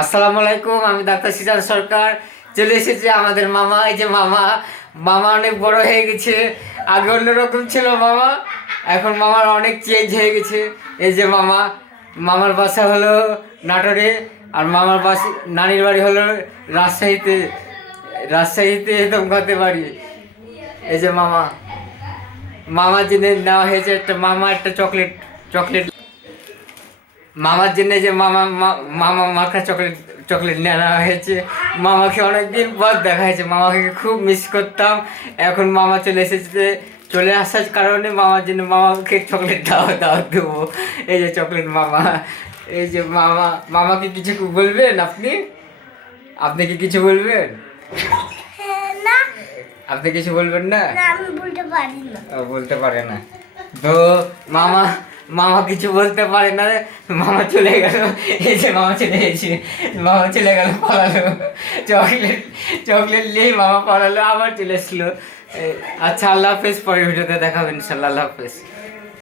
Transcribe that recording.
আসসালামু আলাইকুম, আমি ডাক্তার সিজার সরকার চলে এসেছি। আমাদের মামা, এই যে মামা, মামা অনেক বড় হয়ে গেছে। আগে অন্যরকম ছিল মামা, এখন মামার অনেক চেঞ্জ হয়ে গেছে। এই যে মামা, মামার বাসা হলো নাটোরে, আর মামার বাসা নানির বাড়ি হলো রাজশাহীতে। রাজশাহীতে দমকাতে বাড়ি। এই যে মামা, মামার জন্য নেওয়া হয়েছে একটা মামা একটা চকলেট। চকলেট মামার জন্য যে মামা মাখা চকলেট চকলেট নেওয়া হয়েছে। মামাকে অনেকদিন পর দেখা হয়েছে, মামাকে খুব মিস করতাম। এখন মামা চলে এসেছে, চলে আসার কারণে মামার জন্য মামাকে চকলেট দাওয়াত দেবো। এই যে চকলেট মামা, এই যে মামা। মামাকে কিছু বলবেন আপনি? আপনি কি কিছু বলবেন? না, আপনি কিছু বলবেন না? আমি বলতে পারি না। বলতে পারে না তো মামা, মামা কিছু বলতে পারে না। মামা চলে গেল, এই যে মামা চলে গেছে, মামা চলে গেল, পালালো। চকলেট চকলেট নিয়ে মামা পালালো, আবার চলে এসলো। আচ্ছা, আল্লাহ হাফেজ। পরের ভিডিওতে দেখাবেন ইনশাল্লাহ। আল্লাহ হাফেজ।